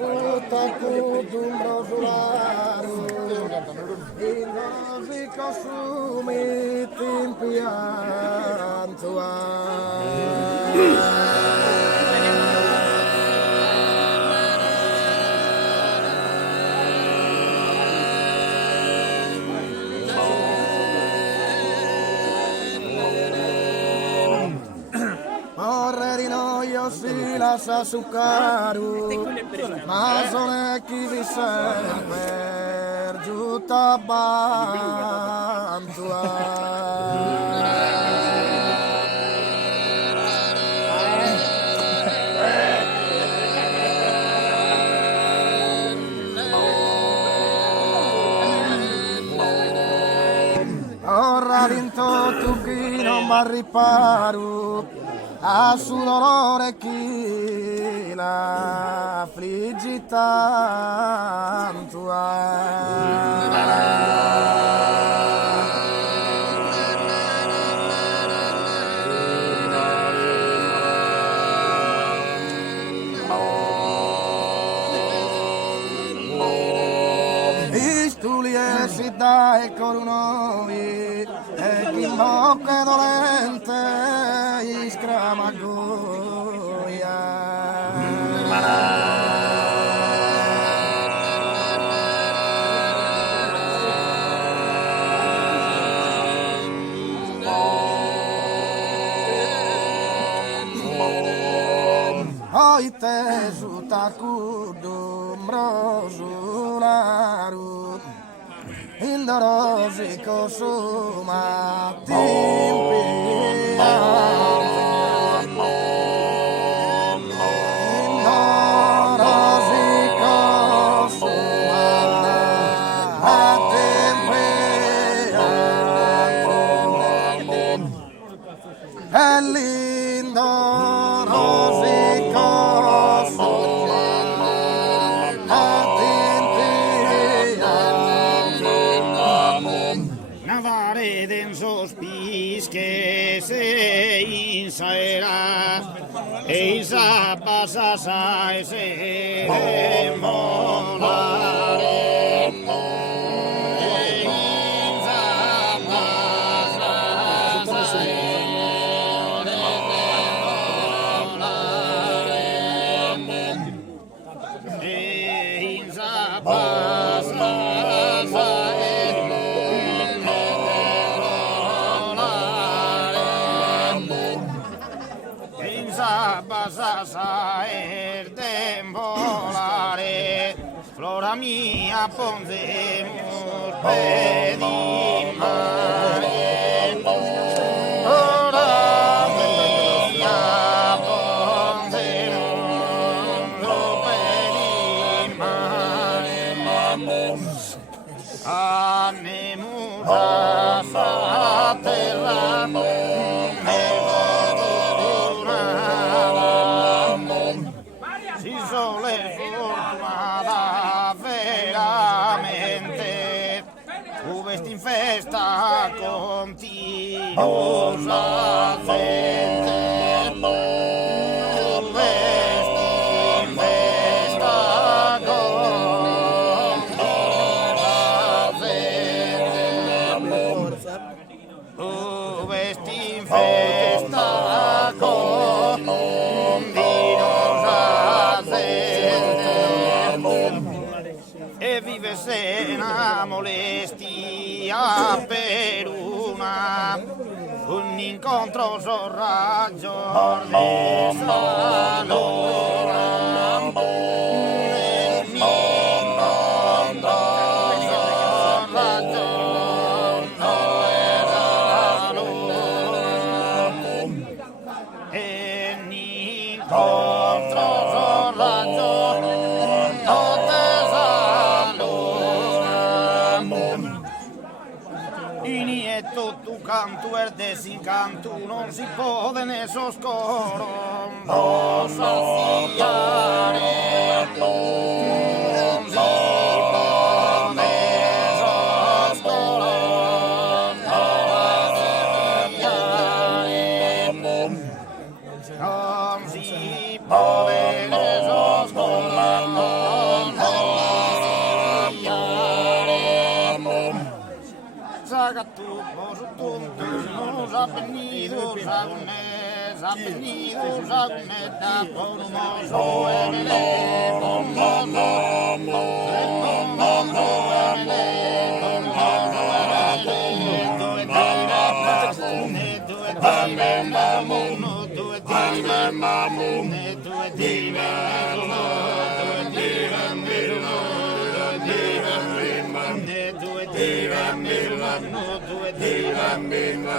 sutakutum rosularu Indosi kosumi timpian tuan Silassa sukaru, masone kivise per giutta bantua. Ora vinto tu chi non va riparu. A su dolore chi la affliggita tua. Istuliesi dai corunovi e chi bocca è dolente iscramagoia. Oi te sutakudum rosularu indorosi kosuma timpian Eisa pasasa ese volare. Eisa pasasa volare. Eisa pasasa Basasa erden volare, flora mia ponzemur pedimare. Flora mia ponzemur pedimare. Anemura sa terra. Festa continuosa gente, in festa continuosa gente, in festa continuosa gente, e vive sena molestia per un incontro sorraggio di salora. Un incontro sorraggio e un incontro sorraggio tu canto er desincanto non si può ne soscoro non saziare non si può ne soscoro non si può ne soscoro venidos a mes, han venidos a mes, por un mozo,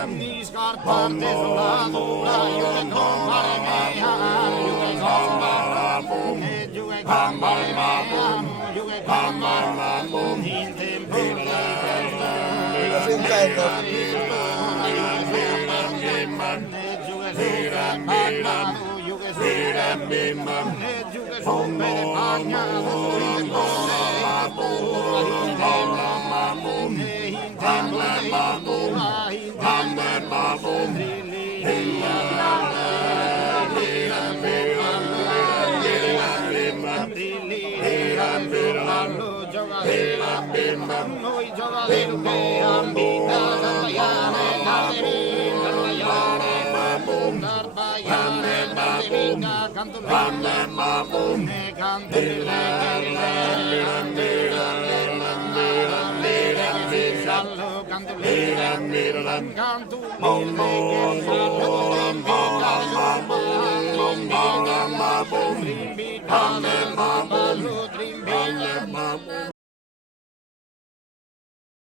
di scarpate sulla dura, io che compare mia, io che compare, io che compare mia, io che compare, in tempo noi giovani che ambita Garbaiane, canto